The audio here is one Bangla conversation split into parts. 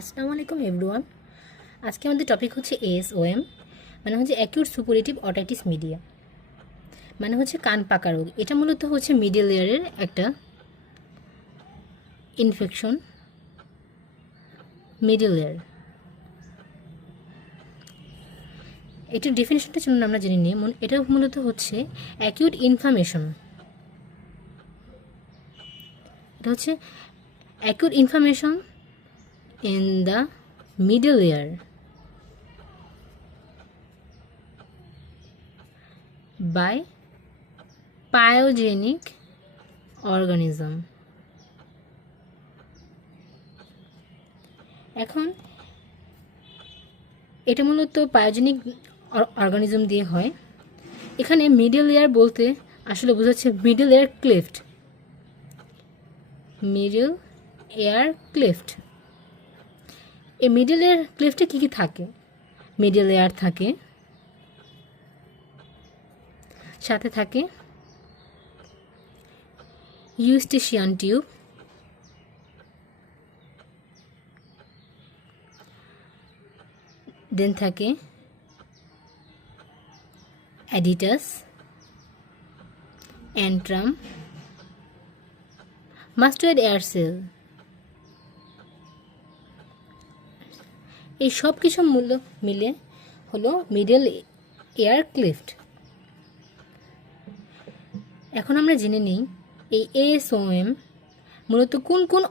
আসসালামু আলাইকুম এভরিওয়ান। আজকে আমাদের টপিক হচ্ছে এএসওএম, মানে হচ্ছে অ্যাকিউট সুপারেটিভ অটাইটিস মিডিয়া, মানে হচ্ছে কান পাকা রোগ। এটা মূলত হচ্ছে মিডল ইয়ারের একটা ইনফেকশন। মিডল ইয়ার, এটার ডেফিনেশনটা জন্য আমরা জেনে নিই। এটা মূলত হচ্ছে অ্যাকিউট ইনফ্লামেশন। এটা হচ্ছে acute inflammation in the middle year by pyogenic organism। এখন এটা মূলত পায়োজেনিক অর্গানিজম দিয়ে হয়। এখানে মিডল এয়ার বলতে আসলে বোঝাচ্ছে middle air cleft. Middle air cleft, এই মিডল এয়ার ক্লেফটে কী কী থাকে? মিডল এয়ার থাকে, সাথে থাকে ইউস্টেশিয়ান টিউব, দেন থাকে অ্যাডিটাস, অ্যান্ট্রাম, মাস্টয়েড এয়ার সেল। এই সব কিছু মূল্য মিলে হলো মিডল এয়ার ক্লেফট। এখন আমরা জেনে নিই এই এএসওএম মূলত কোন কোন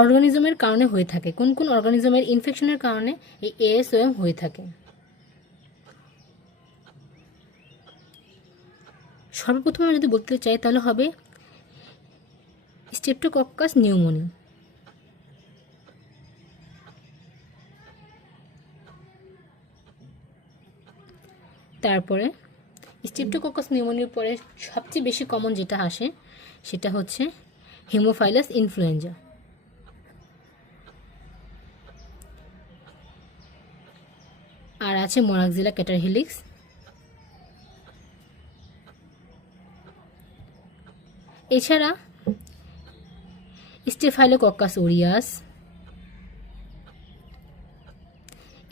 অর্গানিজমের কারণে হয়ে থাকে, কোন কোন অর্গানিজমের ইনফেকশনের কারণে এই এএসওএম হয়ে থাকে। সর্বপ্রথম আমরা যদি বলতে চাই তাহলে হবে স্ট্রেপ্টোকক্কাস নিউমোনি। তারপরে স্ট্রেপ্টোকক্কাস নিউমোনির পরে সবচেয়ে বেশি কমন যেটা আসে সেটা হচ্ছে হেমোফাইলাস ইনফ্লুয়েঞ্জা। আর আছে মোরাক্সিলা ক্যাটারহিলিক্স। এছাড়া স্টেফাইলোকক্কাস ওরিয়াস,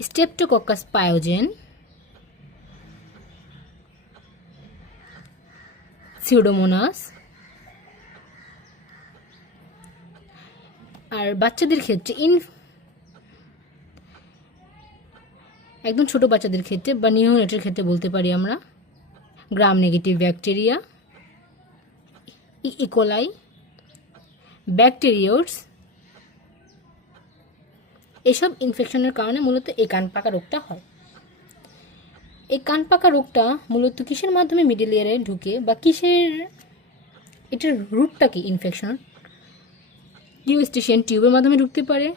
স্ট্রেপ্টোকক্কাস পায়োজেন, সিউডোমোনাস। আর বাচ্চাদের ক্ষেত্রে একদম ছোট বাচ্চাদের ক্ষেত্রে বা নিওনেটের ক্ষেত্রে বলতে পারি আমরা গ্রাম নেগেটিভ ব্যাকটেরিয়া, ইকোলাই, ব্যাকটেরিওটস। এসব ইনফেকশনের কারণে মূলত এই কান পাকা রোগটা হয়। এই কান পাকা রোগটা মূলত কিসের মাধ্যমে মিডল ইয়ারে ঢুকে বা এটার রুটটা কি? ইনফেকশন ইউস্টেশিয়ান টিউবের মাধ্যমে ঢুকতে পারে,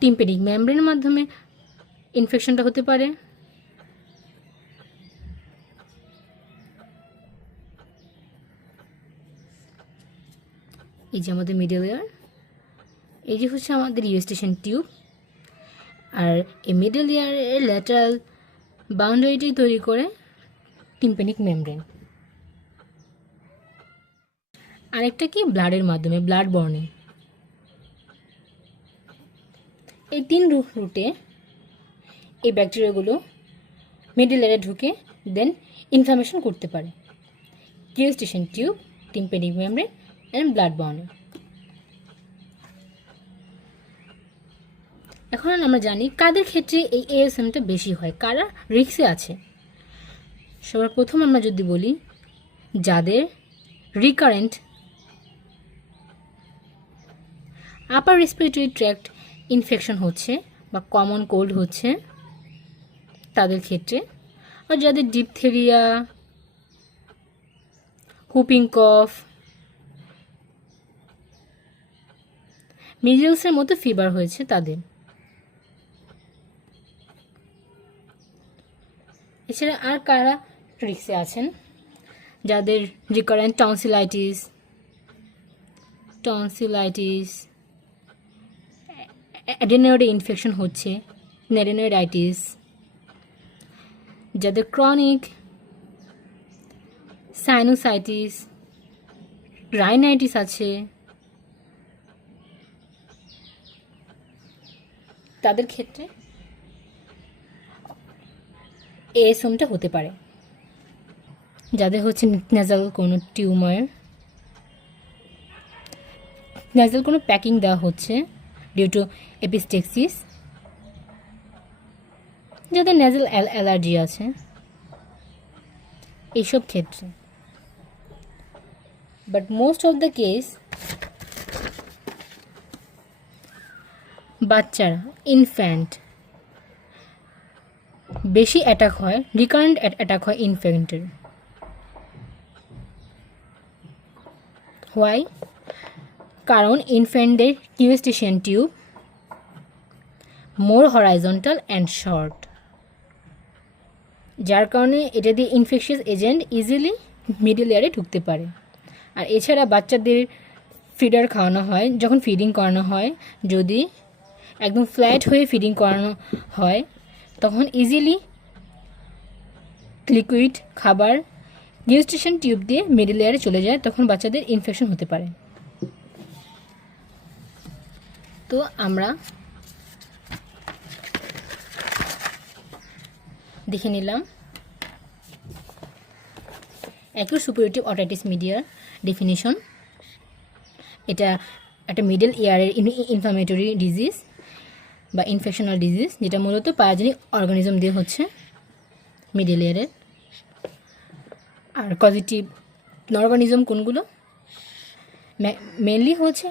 টিম্প্যানিক মেমব্রেনের মাধ্যমে ইনফেকশনটা হতে পারে, এই যে আমাদের মিডল ইয়ার, এই যে হচ্ছে আমাদের ইউস্টেশিয়ান টিউব। আর এই মিডল ইয়ারের ল্যাটারাল বাউন্ডারিটি তৈরি করে টিম্প্যানিক মেমব্রেন। আরেকটা কি? ব্লাডের মাধ্যমে, ব্লাড বর্নে। এই তিন রুটে এই ব্যাকটেরিয়াগুলো মিডল ইয়ারে ঢুকে দেন ইনফ্লামেশন করতে পারে। Eustachian tube, tympanic membrane and blood বর্নে। এখন আমরা জানি কাদের ক্ষেত্রে এই এএসএমটা বেশি হয়, কারা রিস্কে আছে। সবার প্রথম আমরা যদি বলি যাদের recurrent upper respiratory tract infection হচ্ছে বা কমন কোল্ড হচ্ছে তাদের ক্ষেত্রে, আর যাদের ডিপথেরিয়া, হুপিং কফ, মিজেলসের মতো ফিভার হয়েছে তাদের। এছাড়া আর কারা রিস্কে আছেন? যাদের রিকারেন্ট টনসিলাইটিস, অ্যাডেনয়েডে ইনফেকশন হচ্ছে, অ্যাডেনয়েডাইটিস, যাদের ক্রনিক সাইনোসাইটিস, রাইনাইটিস আছে, তাদের ক্ষেত্রে এএসএমটা হতে পারে। যাদের হচ্ছে নেজাল কোনো টিউমার, নেজাল কোনো প্যাকিং দেওয়া হচ্ছে ডিউ টু এপিস্টেক্সিস, যাদের নেজাল অ্যালার্জি আছে, এইসব ক্ষেত্রে। But most of the case বাচ্চারা, ইনফ্যান্ট বেশি অ্যাটাক হয়, রিকারেন্ট অ্যাটাক হয় ইনফ্যান্টের। হোয়াই? কারণ ইনফ্যান্টদের eustachian tube more horizontal and short, যার কারণে এটা দিয়ে ইনফেকশাস এজেন্ট ইজিলি মিডল এয়ারে ঢুকতে পারে। আর এছাড়া বাচ্চাদের ফিডার খাওয়ানো হয়, যখন ফিডিং করানো হয়, যদি একদম ফ্ল্যাট হয়ে ফিডিং করানো হয়, তখন ইজিলি লিকুইড খাবার ইউস্টেশন টিউব দিয়ে মিডল এয়ারে চলে যায়, তখন বাচ্চাদের ইনফেকশন হতে পারে। তো আমরা দেখে নিলাম অ্যাকিউট সুপারোটিভ অটাইটিস মিডিয়ার ডেফিনিশন। এটা একটা মিডল ইয়ারের ইনফ্লামেটরি ডিজিজ বা ইনফেকশনাল ডিজিজ, যেটা মূলত প্যাথোজেনিক অর্গানিজম দিয়ে হচ্ছে মিডল ইয়ারের। আর পজিটিভ অর্গানিজম কোনগুলো? মেনলি হচ্ছে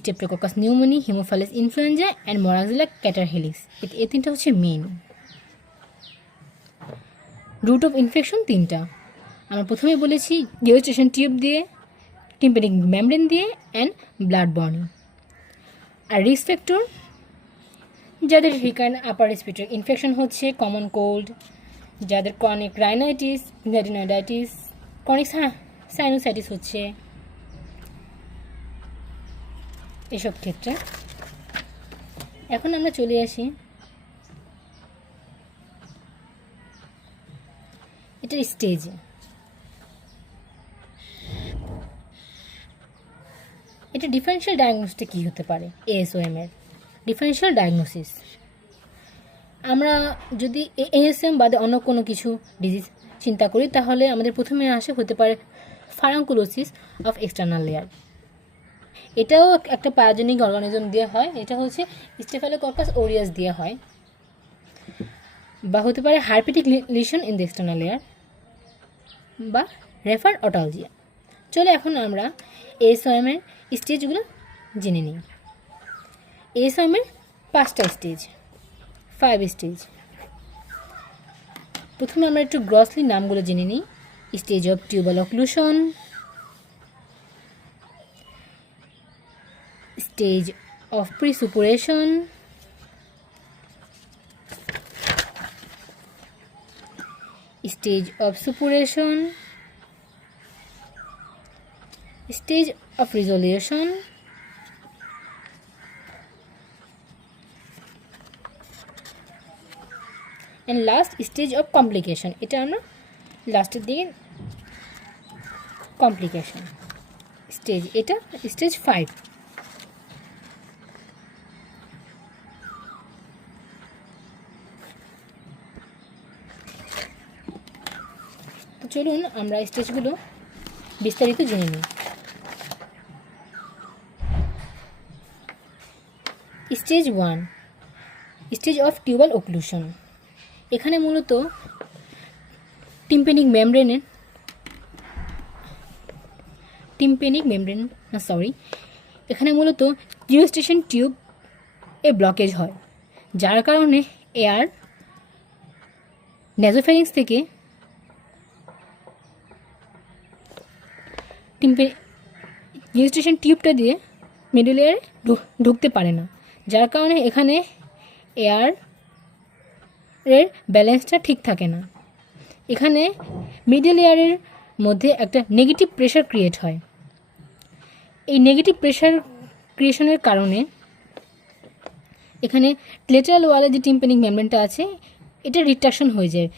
স্টেপ্টোককাস নিউমোনি, হিমোফাইলাস ইনফ্লুয়েঞ্জা অ্যান্ড মোরাক্সিলা ক্যাটারহেলিক্স। এই তিনটা হচ্ছে মেন রুট অফ ইনফেকশন। তিনটা আমরা প্রথমেই বলেছি, ইউস্টেশন টিউব দিয়ে, টিম্প্যানিক মেমব্রেন দিয়ে অ্যান্ড ব্লাড বর্নি। আর রিস্ক ফ্যাক্টর, যাদের রিকারেন্ট আপার রেসপিরেটরি ইনফেকশন হচ্ছে, কমন কোল্ড, যাদের ক্রনিক রাইনাইটিস, রেটিনোডাইটিস, ক্রনিক সাইনোসাইটিস হচ্ছে, এসব ক্ষেত্রে। এখন আমরা চলে আসি এটার স্টেজে। এটা ডিফারেন্সিয়াল ডায়াগনোসিসটা কী হতে পারে? এএসওএম এর ডিফারেন্সিয়াল ডায়াগনোসিস, আমরা যদি এএসএম বাদে অন্য কোনো কিছু ডিজিজ চিন্তা করি, তাহলে আমাদের প্রথমে হতে পারে ফারাঙ্কুলোসিস অফ এক্সটার্নাল লেয়ার। এটাও একটা প্যাথোজেনিক অর্গানিজম দিয়ে হয়, এটা হচ্ছে স্টেফিলোককাস অরিয়াস দিয়ে হয়। বা হতে পারে herpetic lesion in the external layer বা রেফার অটালজিয়া। চলো এখন আমরা এএসওএম এর স্টেজগুলো জেনে নিই। এএসওএম এর 5টা স্টেজ, 5 স্টেজ। প্রথমে আমরা একটু গ্রসলি নামগুলো জেনে নিই। Stage of tubal occlusion, stage of pre-suppuration, stage of suppuration, stage of resolution, and last stage of complication. এটা আমরা লাস্টের দিকে কমপ্লিকেশন স্টেজ, এটা স্টেজ 5। তো চলুন আমরা স্টেজগুলো বিস্তারিত জেনে নিই। Stage 1, stage of tubal occlusion. এখানে মূলত টিম্প্যানিক মেমব্রেন এখানে মূলত ইউস্টেশন টিউব এ ব্লকেজ হয়, যার কারণে এয়ার নেজোফ্যারিংস থেকে ইউস্টেশন টিউবটা দিয়ে মিডল এয়ারে ঢুকতে পারে না, যার কারণে এখানে এয়ারের ব্যালেন্সটা ঠিক থাকে না। এখানে মিডল এয়ারের মধ্যে একটা নেগেটিভ প্রেশার ক্রিয়েট হয়। এই নেগেটিভ প্রেশার ক্রিয়েশনের কারণে এখানে লেটারাল ওয়ালে যে টিম্প্যানিক মেমব্রেনটা আছে, এটা রিট্রাকশন হয়ে যায়,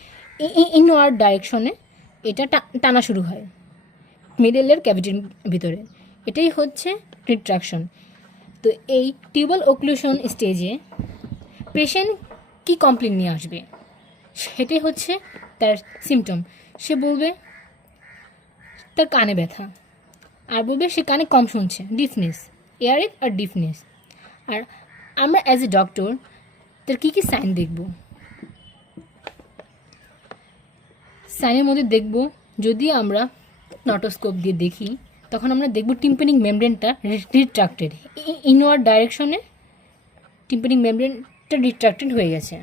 ইনওয়ার্ড ডাইরেকশনে এটা টানা শুরু হয়। মিডল লেয়ার ক্যাভিটির ভিতরে। এটাই হচ্ছে রিট্রাকশন। তো এই টিউবাল ওক্লুশন স্টেজে পেশেন্ট কী কমপ্লেন নিয়ে আসবে, সেটাই হচ্ছে তার সিমটম। সে বলবে তার কানে ব্যথা, আর বলবে সে কানে কম শুনছে, ডিফনেস, এয়ারেক আর ডিফনেস। আর আমরা অ্যাজ এ ডক্টর তার কী কী সাইন দেখব? সাইনের মধ্যে দেখব, যদি আমরা নটোস্কোপ দিয়ে দেখি তখন আমরা দেখব টিম্পানিক মেমব্রেনটা রিট্রাক্টেড, ইনওয়ার্ড ডাইরেকশনে টিম্পানিক মেমব্রেনটা রিট্রাক্টেড হয়ে গেছে।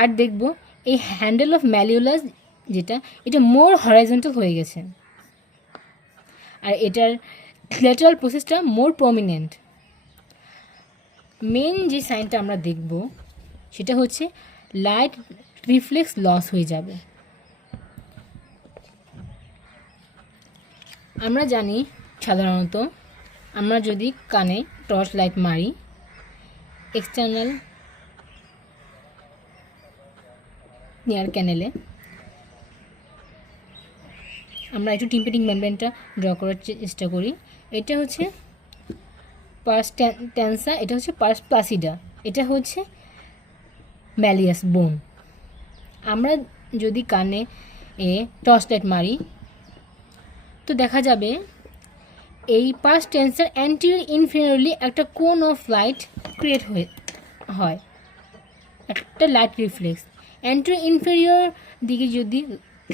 আর দেখব এই হ্যান্ডেল অফ ম্যালিওলাস যেটা, এটা মোর হরাইজন্টাল হয়ে গেছে, আর এটার ল্যাটারাল প্রসেসটা মোর প্রমিনেন্ট। মেন যে সাইনটা আমরা দেখব সেটা হচ্ছে লাইট রিফ্লেক্স লস হয়ে যাবে। আমরা জানি সাধারণত আমরা যদি কানে টর্চ লাইট মারি এক্সটার্নাল নিয়ার ক্যানেলে, আমরা একটু টিম্পানিক মেমব্রেনটা ড্র করার চেষ্টা করি। এটা হচ্ছে পার্স টেন্সা, এটা হচ্ছে পার্স প্লাসিডা, এটা হচ্ছে ম্যালিয়াস বোন। আমরা যদি কানে টর্চ লাইট মারি তো দেখা যাবে এই পার্স টেন্সার অ্যান্টিরিয়র ইনফেরিয়রলি একটা কোন অফ লাইট ক্রিয়েট হয়, একটা লাইট রিফ্লেক্স। অ্যান্টিরিয়র ইনফেরিয়র দিকে যদি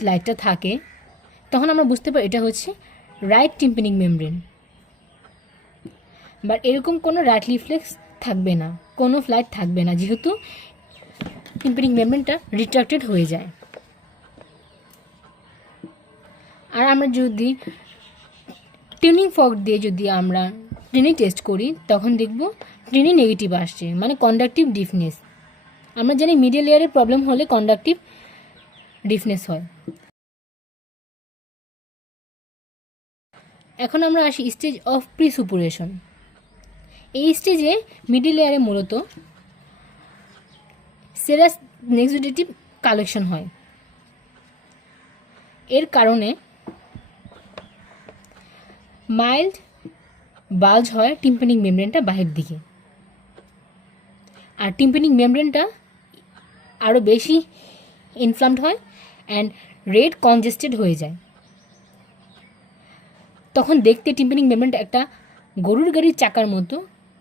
লাইটটা থাকে তখন আমরা বুঝতে পারি এটা হচ্ছে রাইট টিম্পানিক মেমব্রেন। বাট এরকম কোনো রাইট রিফ্লেক্স থাকবে না, কোনো ফ্লাইট থাকবে না, যেহেতু টিম্পানিক মেমব্রেনটা রিট্রাক্টেড হয়ে যায়। আর আমরা যদি টিউনিং ফর্ক দিয়ে যদি আমরা ট্রেনি টেস্ট করি তখন দেখব ট্রেনি নেগেটিভ আসছে, মানে কন্ডাক্টিভ ডিফনেস। আমরা জানি মিডল লেয়ারের প্রবলেম হলে কন্ডাক্টিভ ডিফনেস হয়। এখন আমরা আসি স্টেজ অফ প্রিসুপুরেশন। এই স্টেজে মিডল লেয়ারে মূলত সেরাস নেক্সোডেটিভ কালেকশন হয়। এর কারণে মাইল্ড বাল্জ হয় টিম্পানিক মেমব্রেনটা বাহির দিকে, আর টিম্পানিক মেমব্রেনটা আরও বেশি ইনফ্লামড হয় অ্যান্ড রেড কনজেস্টেড হয়ে যায়। তখন দেখতে টিম্পানিক মেমব্রেনটা একটা গরুর গাড়ির চাকার মতো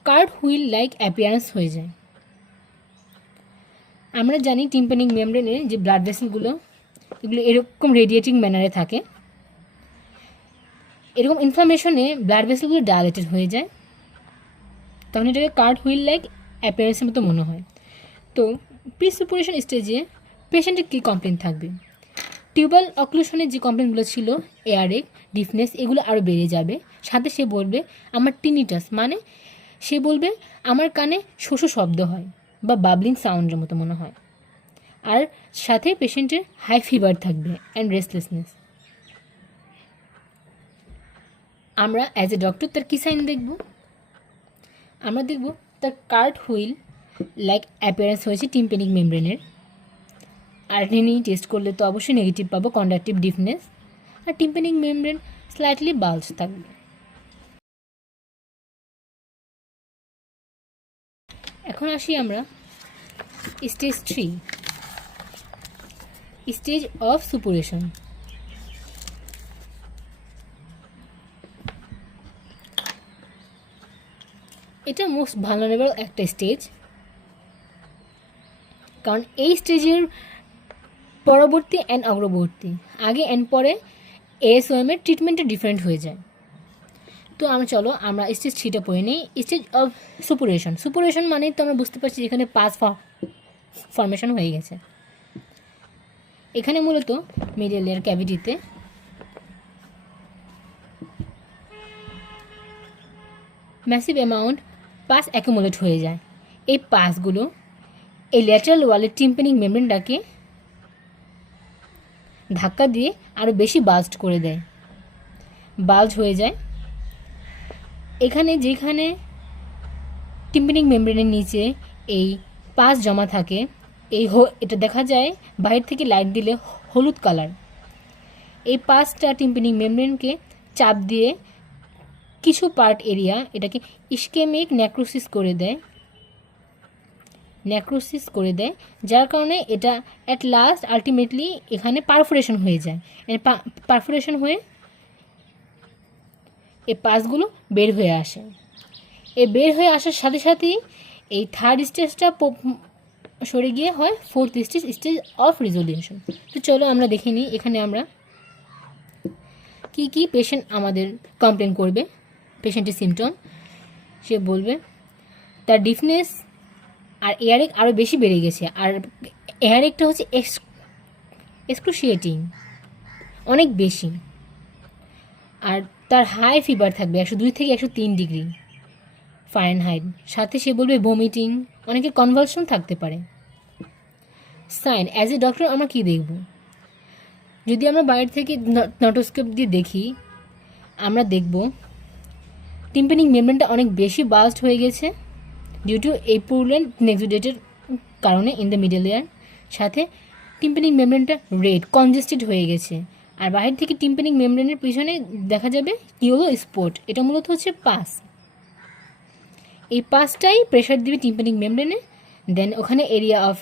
কার্ড হুইল লাইক অ্যাপিয়ারেন্স হয়ে যায়। আমরা জানি টিম্পানিক মেমব্রেনের যে ব্লাড ভেসেলগুলো এগুলো এরকম রেডিয়েটিং ম্যানারে থাকে। এরকম ইনফ্লামেশনে ব্লাড ভেসেলগুলো ডায়ালেটেড হয়ে যায়, তখন এটাকে কার্ড হুইল লাইক অ্যাপিয়ারেন্সের মতো মনে হয়। তো প্রিসুপুরেশন স্টেজে পেশেন্টের কী কমপ্লেন থাকবে? টিউবাল অক্লুশনের যে কমপ্লেনগুলো ছিল, এয়ারেক, ডিফনেস, এগুলো আরও বেড়ে যাবে। সাথে সে বলবে আমার টিনিটাস, মানে সে বলবে আমার কানে শোষো শব্দ হয় বা বাবলিং সাউন্ডের মতো মনে হয়। আর সাথে পেশেন্টের হাই ফিভার থাকবে অ্যান্ড রেস্টলেসনেস। আমরা অ্যাজ এ ডক্টর তার কী সাইন দেখব? আমরা দেখব তার কার্ড হুইল লাইক অ্যাপিয়ারেন্স হয়েছে টিম্পানিক মেমব্রেনের। আর ট্রেনি টেস্ট করলে তো অবশ্যই নেগেটিভ পাবো, কন্ডাক্টিভ ডিফনেস, আর টিম্পানিক মেমব্রেন স্লাইটলি বাল্জ থাকবে। এখন আসি আমরা স্টেজ 3, স্টেজ অফ সুপুরেশন। এটা মোস্ট ভালনারেবল একটা স্টেজ, কারণ এই স্টেজের পরবর্তী অ্যান্ড অগ্রবর্তী, আগে অ্যান্ড পরে এএসওএমের ট্রিটমেন্টটা ডিফারেন্ট হয়ে যায়। তো চলো আমরা স্টেজ 3টা পড়ে নিই, স্টেজ অফ সুপুরেশন। সুপুরেশন মানেই তো আমরা বুঝতে পারছি এখানে পাস ফর্মেশন হয়ে গেছে। এখানে মূলত মিডল লেয়ার ক্যাভিটিতে ম্যাসিভ অ্যামাউন্ট পাস অ্যাকুমুলেট হয়ে যায়। এই পাসগুলো এই ল্যাটারাল ওয়ালের টিম্পানিক মেমব্রেনটাকে ধাক্কা দিয়ে আরও বেশি বাল্জড করে দেয়, বাল্জ হয়ে যায়। এখানে যেখানে টিম্পানিক মেমব্রেনের নিচে এই পাস জমা থাকে, এটা দেখা যায় বাইরে থেকে লাইট দিলে হলুদ কালার। এই পাসটা টিম্পানিক মেমব্রেনকে চাপ দিয়ে কিছু পার্ট এরিয়া এটাকে ইস্কেমিক নেক্রোসিস করে দেয়, যার কারণে এটা অ্যাট লাস্ট আলটিমেটলি এখানে পারফোরেশন হয়ে যায়। পারফোরেশন হয়ে এই পাসগুলো বের হয়ে আসে। এই বের হয়ে আসার সাথে সাথেই এই থার্ড স্টেজটা সরে গিয়ে হয় ফোর্থ স্টেজ অফ রেজলিউশন। তো চলো আমরা দেখে নিই এখানে আমরা কি পেশেন্ট আমাদের কমপ্লেন করবে। পেশেন্টের সিমটম, সে বলবে তার ডিফনেস আর এয়ারেক আরও বেশি বেড়ে গেছে, আর এয়ারেকটা হচ্ছে এক্সক্রুশিয়েটিং, অনেক বেশি। আর তার হাই ফিভার থাকবে 102 থেকে 103 ডিগ্রি ফারেনহাইট। সাথে সে বলবে ভমিটিং, অনেকে কনভালশন থাকতে পারে। সাইন, অ্যাজ এ ডক্টর আমরা কী দেখব? যদি আমরা বাইরে থেকে নটোস্কোপ দিয়ে দেখি, আমরা দেখব টিম্পানিক মেমব্রেনটা অনেক বেশি বাস্ট হয়ে গেছে ডিউ টু এই পুরুলেন্ট নেক্সুডেটের কারণে ইন দ্য মিডল এয়ার। সাথে টিম্পানিক মেমব্রেনটা রেড কনজেস্টেড হয়ে গেছে। আর বাইরে থেকে টিম্পানিক মেমব্রেনের পিছনে দেখা যাবে ইয়েলো স্পট, এটা মূলত হচ্ছে পাস। এই পাসটাই প্রেশার দিবে টিম্পানিক মেমব্রেনে, দেন ওখানে এরিয়া অফ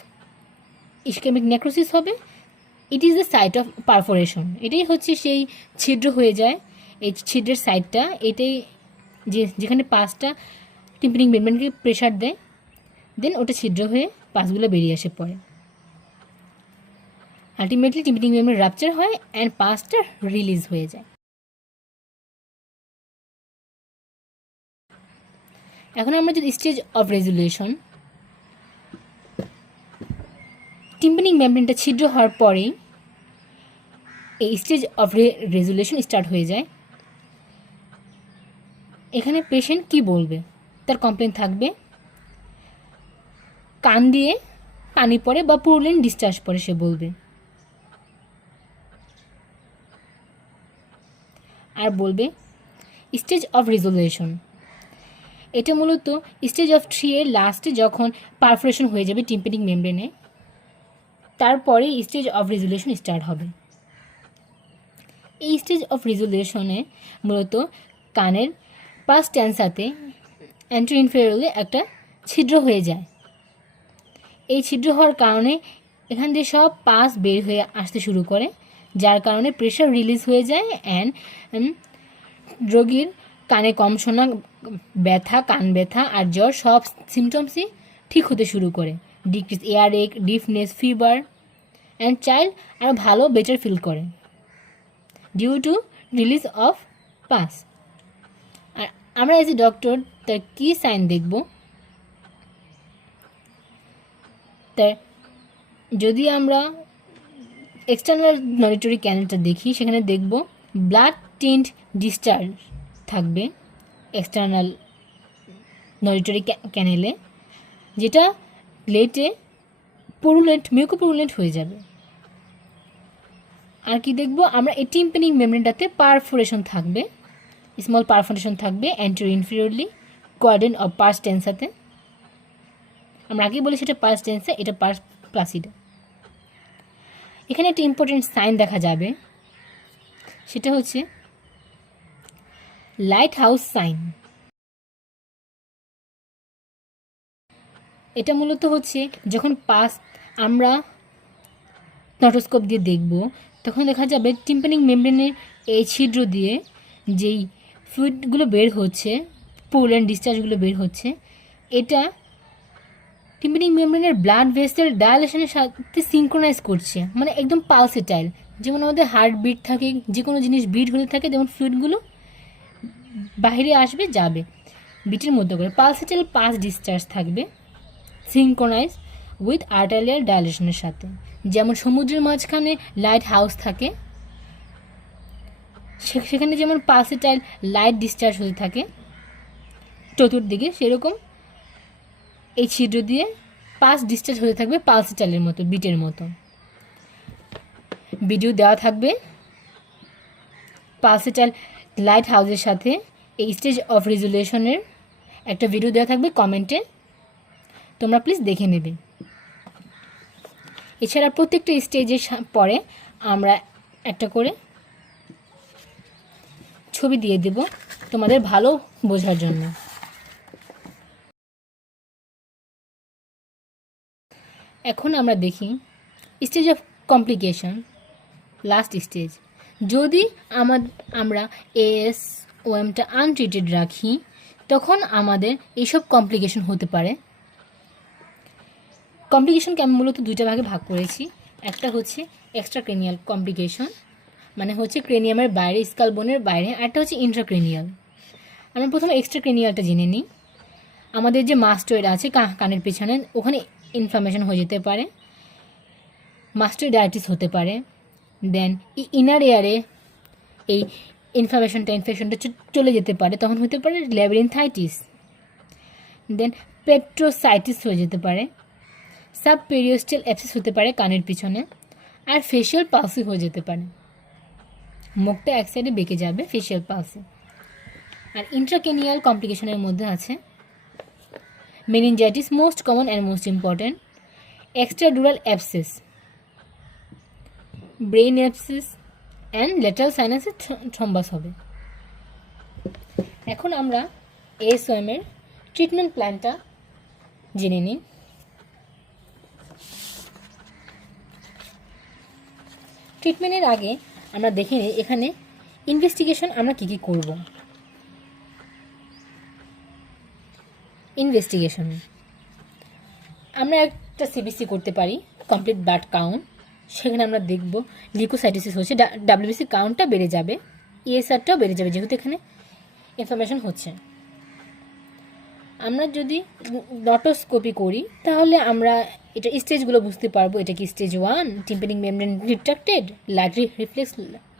ইস্কেমিক নেক্রোসিস হবে। It is the site of perforation, এটাই হচ্ছে সেই ছিদ্র হয়ে যায়। এই ছিদ্রের সাইডটা এটাই যেখানে পাসটা টিম্পানিক মেমব্রেনকে প্রেশার দেয়, দেন ওটা ছিদ্র হয়ে পাসগুলো বেরিয়ে আসে পরে। আলটিমেটলি টিম্পানিক মেমব্রেন রাপচার হয় অ্যান্ড পাসটা রিলিজ হয়ে যায়। এখন আমরা যদি স্টেজ অফ রেজুলেশন, টিম্পানিক মেমব্রেনটা ছিদ্র হওয়ার পরেই এই স্টেজ অফ রেজুলেশন স্টার্ট হয়ে যায়। এখানে পেশেন্ট কি বলবে? তার কমপ্লেন থাকবে কান দিয়ে পানি পড়ে বা পুরুলেন ডিসচার্জ পড়ে, সে বলবে। আর বলবে স্টেজ অফ রেজুলেশন, এটা মূলত স্টেজ অফ 3 এর লাস্টে যখন পারফোরেশন হয়ে যাবে টিম্পানিক মেমব্রেনে, তারপরে স্টেজ অফ রেজুলেশন স্টার্ট হবে। এই স্টেজ অফ রেজুলেশনে মূলত কানের পাস টেন্সাতে অ্যান্টেরো-ইনফেরিয়রলি একটা ছিদ্র হয়ে যায়। এই ছিদ্র হওয়ার কারণে এখান দিয়ে সব পাস বের হয়ে আসতে শুরু করে, যার কারণে প্রেশার রিলিজ হয়ে যায় অ্যান্ড রোগীর কানে কম শোনা, ব্যথা, কান ব্যথা আর জ্বর সব সিমটমসই ঠিক হতে শুরু করে। Decrease earache, deafness, fever and child আরও ভালো বেটার ফিল করে due to release of pus. আর আমরা এজ এ ডক্টর তার কী সাইন দেখব? তার যদি আমরা এক্সটার্নাল নরিটরি ক্যানেলটা দেখি, সেখানে দেখব ব্লাড টিন্ট ডিসচার্জ থাকবে এক্সটার্নাল নরিটরি ক্যানেলে, যেটা লেটে মিউকোপুরুলেন্ট হয়ে যাবে। আর কি দেখব আমরা? এই টিম্পানিক মেমব্রেনটাতে পারফোরেশন থাকবে, স্মল পারফোরেশন থাকবে অ্যান্টেরো-ইনফেরিয়রলি কোয়াড্রেন্ট অফ পার্স টেন্সাতে। আমরা আগেই বলি সেটা পার্স টেন্সা, এটা পার্স প্লাসিডা। এখানে একটা ইম্পর্টেন্ট সাইন দেখা যাবে, সেটা হচ্ছে লাইট হাউস সাইন। এটা মূলত হচ্ছে যখন পাস আমরা নটোস্কোপ দিয়ে দেখব, তখন দেখা যাবে টিম্পানিক মেমব্রেনের এই ছিদ্র দিয়ে যেই ফ্লুইডগুলো বের হচ্ছে, পুরুলেন্ট ডিসচার্জগুলো বের হচ্ছে, এটা টিম্পানিক মেমব্রেনের ব্লাড ভেসেল ডায়ালেশনের সাথে সিনক্রোনাইজ করছে, মানে একদম পালসেটাইল। যেমন আমাদের হার্ট বিট থাকে, যে কোনো জিনিস বিট হতে থাকে, যেমন ফ্লুইডগুলো বাইরে আসবে যাবে বিটের মধ্যে করে। পালসেটাইল পাস ডিসচার্জ থাকবে সিনক্রোনাইজ উইথ আর্টারিয়াল ডায়ালেশনের সাথে। যেমন সমুদ্রের মাঝখানে লাইট হাউস থাকে, সেখানে যেমন পালসেটাইল লাইট ডিসচার্জ হতে থাকে চতুর্দিকে, সেরকম এই ছিদ্র দিয়ে পাস ডিসচার্জ হতে থাকবে পালসেটাইলের মতো, বিটের মতো। ভিডিও দেওয়া থাকবে পালসেটাইল লাইট হাউসের সাথে এই স্টেজ অফ রেজুলেশনের একটা ভিডিও দেওয়া থাকবে কমেন্টে, তোমরা প্লিজ দেখে নেবে। এছাড়া প্রত্যেকটা স্টেজের পরে আমরা একটা করে ছবি দিয়ে দেব তোমাদের ভালো বোঝার জন্য। এখন আমরা দেখি stage of complication, last stage. যদি আমরা ASOMটা আনট্রিটেড রাখি তখন আমাদের এইসব কমপ্লিকেশন হতে পারে। কমপ্লিকেশনকে আমি মূলত দুইটা ভাগে ভাগ করেছি। একটা হচ্ছে এক্সট্রাক্রেনিয়াল কমপ্লিকেশন, মানে হচ্ছে ক্রেনিয়ামের বাইরে, স্কাল বোনের বাইরে। আরেকটা হচ্ছে ইন্ট্রাক্রেনিয়াল। আমরা প্রথমে এক্সট্রাক্রেনিয়ালটা জেনে নিই। আমাদের যে মাস্টয়েড আছে কানের পেছনে, ওখানে ইনফ্লামেশন হয়ে যেতে পারে, মাস্টয়েডাইটিস হতে পারে। দেন ইনার এয়ারে এই ইনফেকশনটা চলে যেতে পারে, তখন হতে পারে ল্যাবিরিনথাইটিস। দেন পেট্রোসাইটিস হয়ে যেতে পারে, সাবপেরিওস্টাল অ্যাবসেস হতে পারে কানের পিছনে, আর ফেশিয়াল পালসি হয়ে যেতে পারে, মুখটা এক সাইডে বেঁকে যাবে, ফেশিয়াল পালসি। আর ইন্ট্রাক্রেনিয়াল কমপ্লিকেশনের মধ্যে আছে meningitis, most common and most important, extradural abscess, brain abscess and lateral সাইনাসের থ্রম্বাস হবে। এখন আমরা ASOM এর ট্রিটমেন্ট প্ল্যানটা জেনে নিই। ট্রিটমেন্টের আগে আমরা দেখে নিই এখানে ইনভেস্টিগেশন আমরা কী কী করব। ইনভেস্টিগেশন আমরা একটা CBC করতে পারি, কমপ্লিট ব্লাড কাউন্ট। সেখানে আমরা দেখব লিউকোসাইটোসিস হচ্ছে, WBC কাউন্টটা বেড়ে যাবে, ESRটাও বেড়ে যাবে, যেহেতু এখানে ইনফ্লামেশন হচ্ছে। আমরা যদি নটোস্কোপি করি তাহলে আমরা এটা স্টেজগুলো বুঝতে পারবো। এটা কি stage 1, tympanic membrane retracted, light reflex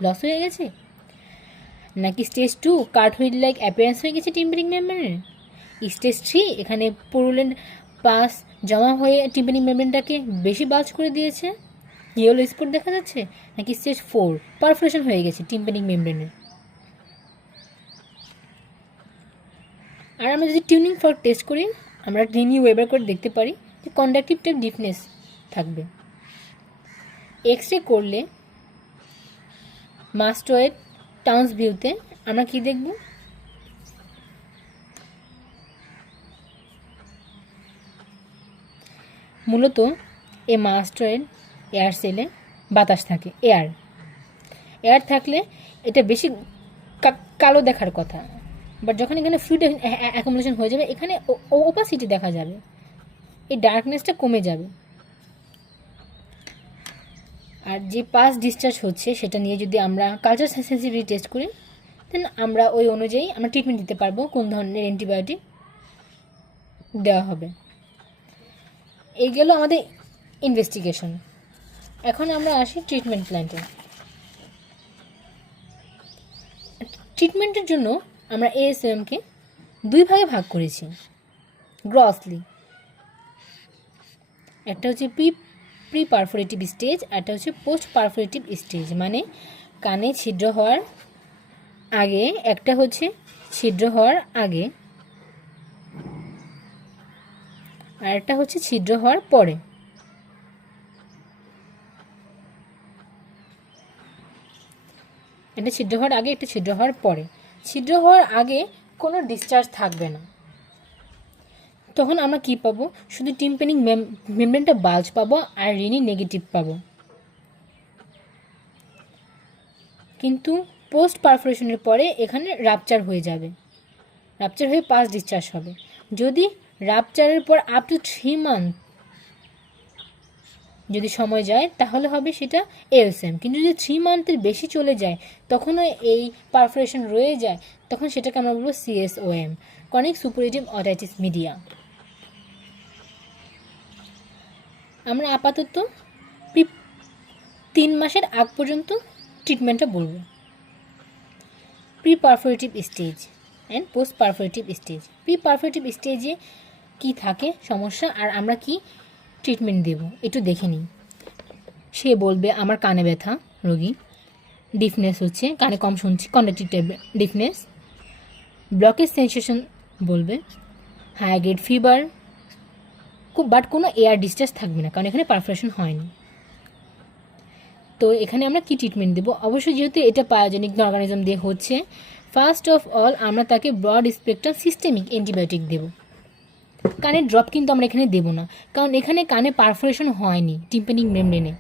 loss হয়ে গেছে, নাকি স্টেজ 2, কার্টহুইল লাইক অ্যাপিয়ারেন্স হয়ে গেছে টিম্প্যানিক মেমব্রেনের, স্টেজ 3 এখানে পুরুলেন্ট পাস জমা হয়ে টিম্প্যানিক মেমব্রেনটাকে বেশি বাজ করে দিয়েছে, ইয়েলো স্পট দেখা যাচ্ছে, নাকি স্টেজ 4 পারফোরেশন হয়ে গেছে টিম্প্যানিক মেমব্রেনের। আর আমরা যদি টিউনিং ফর্ক টেস্ট করি, আমরা রিনি ওয়েবার করে দেখতে পারি যে কন্ডাক্টিভ টাইপ ডিফনেস থাকবে। এক্স-রে করলে মাস্টয়েড টাউন্স ভিউতে আমরা কি দেখব, মূলত এই মাস্টয়েড এয়ার সেলে বাতাস থাকে, এয়ার থাকলে এটা বেশি কালো দেখার কথা, বাট যখন এখানে ফ্লুইড অ্যাকুমুলেশন হয়ে যাবে এখানে ওপাসিটি দেখা যাবে, এই ডার্কনেসটা কমে যাবে। আর যে পাস ডিসচার্জ হচ্ছে সেটা নিয়ে যদি আমরা কালচার সেন্সিটিভিটি টেস্ট করি, দেন আমরা ওই অনুযায়ী আমরা ট্রিটমেন্ট দিতে পারবো, কোন ধরনের অ্যান্টিবায়োটিক দেওয়া হবে। এই গেল আমাদের ইনভেস্টিগেশন। এখন আমরা আসি ট্রিটমেন্ট প্ল্যানটা। ট্রিটমেন্টের জন্য আমরা ASOMকে দুই ভাগে ভাগ করেছি গ্রসলি। একটা হচ্ছে প্রি পারফোরেটিভ স্টেজ, একটা হচ্ছে পোস্ট পারফোরেটিভ স্টেজ। মানে কানে ছিদ্র হওয়ার আগে, একটা হচ্ছে ছিদ্র হওয়ার আগে, আর একটা হচ্ছে ছিদ্র হওয়ার পরে। একটা ছিদ্র হওয়ার আগে, একটা ছিদ্র হওয়ার পরে। ছিদ্র হওয়ার আগে কোনো ডিসচার্জ থাকবে না, তখন আমরা কি পাবো, শুধু টিম্প্যানিক মেমব্রেনটা বাল্জ পাবো আর রিনি নেগেটিভ পাবো। কিন্তু পোস্ট পারফোরেশনের পরে এখানে রাপচার হয়ে যাবে, রাপচার হয়ে পাস ডিসচার্জ হবে। যদি রাপচারের পর আপ টু 3 মান্থ যদি সময় যায় তাহলে হবে সেটা ASOM। কিন্তু যদি 3 মান্থের বেশি চলে যায়, তখনও এই পারফোরেশন রয়ে যায়, তখন সেটাকে আমরা বলবো CSOM, chronic suppurative otitis media. আমরা আপাতত 3 মাসের আগ পর্যন্ত ট্রিটমেন্টটা বলবো। Pre perforative stage and post perforative stage. Pre perforative স্টেজে কী থাকে সমস্যা আর আমরা কি ট্রিটমেন্ট দেব একটু দেখে নিই। সে বলবে আমার কানে ব্যথা, রোগী ডিফনেস হচ্ছে, কানে কম শুনছি, কন্ডাক্টিভ টাইপ ডিফনেস, ব্লকেজ সেন্সেশন বলবে, হাই গ্রেড ফিভার, বাট কোনো এয়ার ডিসচার্জ থাকবে না, কারণ এখানে পারফোরেশন হয়নি। তো এখানে আমরা কি ট্রিটমেন্ট দেবো, অবশ্যই যেহেতু এটা পায়োজেনিক অর্গানিজম দিয়ে হচ্ছে, ফার্স্ট অফ অল আমরা তাকে ব্রড স্পেকট্রাম সিস্টেমিক অ্যান্টিবায়োটিক দেব। কানের ড্রপ কিন্তু আমরা এখানে দেব না, কারণ এখানে কানে পারফোরেশন হয়নি টিম্প্যানিক মেমব্রেনে,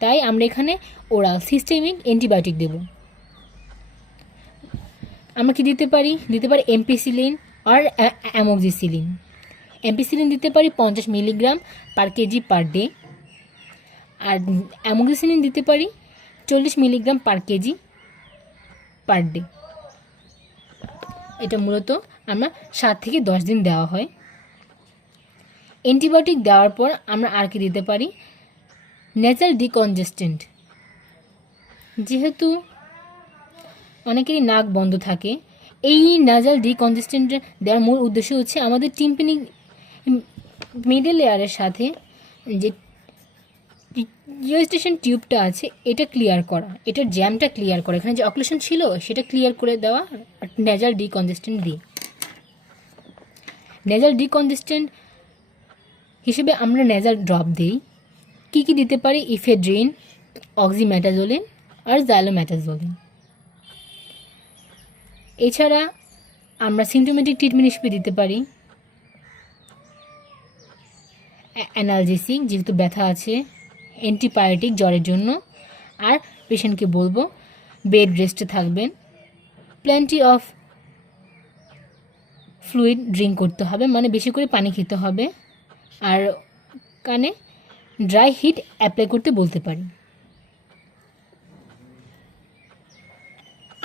তাই আমরা এখানে ওরাল সিস্টেমিক অ্যান্টিবায়োটিক দেব। আমরা কি দিতে পারি এমপিসিলিন আর অ্যামোক্সিসিলিন। এমপিসিলিন দিতে পারি 50 milligram per kg per day, আর অ্যামোক্সিসিলিন দিতে পারি 40 milligram per kg per day. এটা মূলত আমরা 7 থেকে 10 দিন দেওয়া হয়। অ্যান্টিবায়োটিক দেওয়ার পর আমরা আর কি দিতে পারি, ন্যাচারাল ডিকনজেস্টেন্ট। যেহেতু অনেকেরই নাক বন্ধ থাকে, এই নাজাল ডিকনজেস্টেন্ট দেওয়ার মূল উদ্দেশ্য হচ্ছে আমাদের টিম্প্যানিক মিডল লেয়ারের সাথে যে রিওস্টেশন টিউবটা আছে এটা ক্লিয়ার করা, এটার জ্যামটা ক্লিয়ার করা, এখানে যে অক্লুশন ছিল সেটা ক্লিয়ার করে দেওয়া নেজাল ডিকনজেস্টেন্ট দিয়ে। নেজাল ডিকনজেস্টেন্ট হিসেবে আমরা নেজাল ড্রপ দিই। কী কী দিতে পারি, ইফেড্রিন, অক্সিমেটাজোলিন আর জাইলোমেটাজোলিন। এছাড়া আমরা সিমটোমেটিক ট্রিটমেন্ট হিসেবে দিতে পারি অ্যানালজেসিক, যেহেতু ব্যথা আছে, অ্যান্টিবায়োটিক জ্বরের জন্য, আর পেশেন্টকে বলবো বেড রেস্টে থাকবেন, প্ল্যান্টি অফ ফ্লুইড ড্রিঙ্ক করতে হবে, মানে বেশি করে পানি খেতে হবে, আর কানে ড্রাই হিট অ্যাপ্লাই করতে বলতে পারি।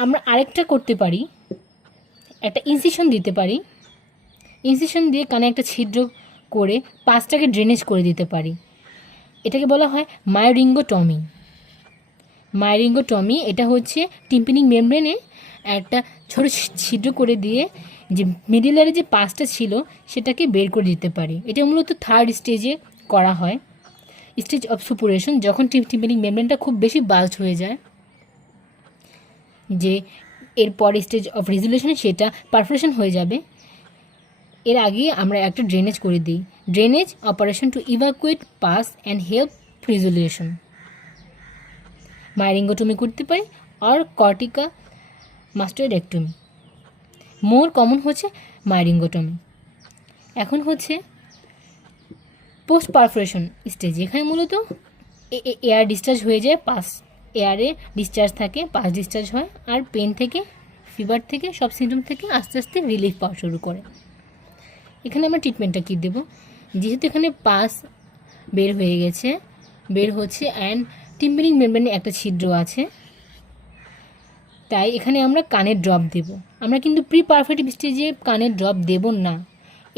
আমরা আরেকটা করতে পারি, একটা ইনসিশন দিতে পারি। ইনসিশন দিয়ে কানে একটা ছিদ্র করে পাঁচটাকে ড্রেনেজ করে দিতে পারি। এটাকে বলা হয় মায়োরিঙ্গোটমি। মায়োরিঙ্গোটমি এটা হচ্ছে টিম্প্যানিক মেমব্রেনে একটা ছোট ছিদ্র করে দিয়ে যে মিডল লেয়ারে যে পাঁচটা ছিল সেটাকে বের করে দিতে পারি। এটা মূলত 3rd স্টেজে করা হয়, স্টেজ অফ সুপুরেশন, যখন টিম্প্যানিক মেমব্রেনটা খুব বেশি বাল্জ হয়ে যায়, যে এরপর স্টেজ অফ রেজুলেশনে সেটা পারফোরেশন হয়ে যাবে। এর আগে আমরা একটা ড্রেনেজ করে দিই, drainage operation to evacuate pus and help resolution. Myringotomy করতে পারি আর কর্টিকা মাস্টোইডেক্টমি। মোর কমন হচ্ছে মায়োরিঙ্গোটমি। এখন হচ্ছে পোস্ট পারফোরেশন স্টেজ, এখানে মূলত এয়ার ডিসচার্জ হয়ে যায়, পাস এয়ারে ডিসচার্জ থাকে, পাস ডিসচার্জ হয়, আর পেন থেকে, ফিভার থেকে, সব সিমটম থেকে আস্তে আস্তে রিলিফ পাওয়া শুরু করে। এখানে আমরা ট্রিটমেন্টটা কী দেবো, যেহেতু এখানে পাস বের হচ্ছে অ্যান্ড টিম্প্যানিক মেমব্রেনে একটা ছিদ্র আছে, তাই এখানে আমরা কানের ড্রপ দেব। আমরা কিন্তু প্রি পারফেক্টিভ স্টেজে কানের ড্রপ দেব না,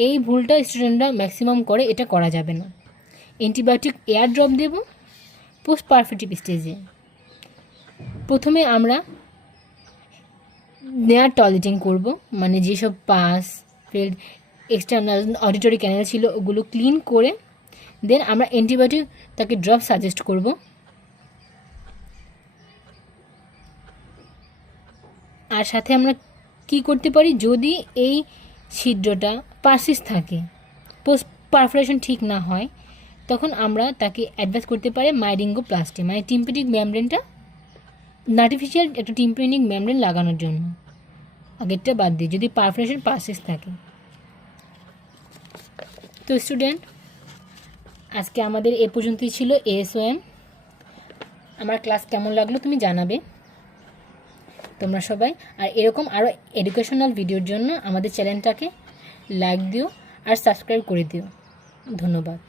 এই ভুলটা স্টুডেন্টরা ম্যাক্সিমাম করে, এটা করা যাবে না। অ্যান্টিবায়োটিক এয়ার ড্রপ দেব পোস্ট পারফেক্টিভ স্টেজে। প্রথমে আমরা নেয়ার টয়লেটিং করব, মানে যেসব পাস ফেল্ড এক্সটার্নাল অডিটরি ক্যানেল ছিল ওগুলো ক্লিন করে দেন আমরা অ্যান্টিবায়োটিক তাকে ড্রপ সাজেস্ট করব। আর সাথে আমরা কি করতে পারি, যদি এই ছিদ্রটা পারসিস্ট থাকে, পোস্ট পারফোরেশন ঠিক না হয়, তখন আমরা তাকে অ্যাডভাইস করতে পারি মায়োরিঙ্গোপ্লাস্টি, মানে টিম্প্যানিক মেমব্রেনটা আর্টিফিশিয়াল একটা টিম্প্যানিক মেমব্রেন লাগানোর জন্য, আগেরটা বাদ দিয়ে, যদি পারফোরেশন পারসিস্ট থাকে। তো স্টুডেন্ট, আজকে আমাদের এ পর্যন্তই ছিল ASOM। আমার ক্লাস কেমন লাগলো তুমি জানাবে তোমরা সবাই, আর এরকম আরও এডুকেশনাল ভিডিওর জন্য আমাদের চ্যানেলটাকে লাইক দিও আর সাবস্ক্রাইব করে দিও। ধন্যবাদ।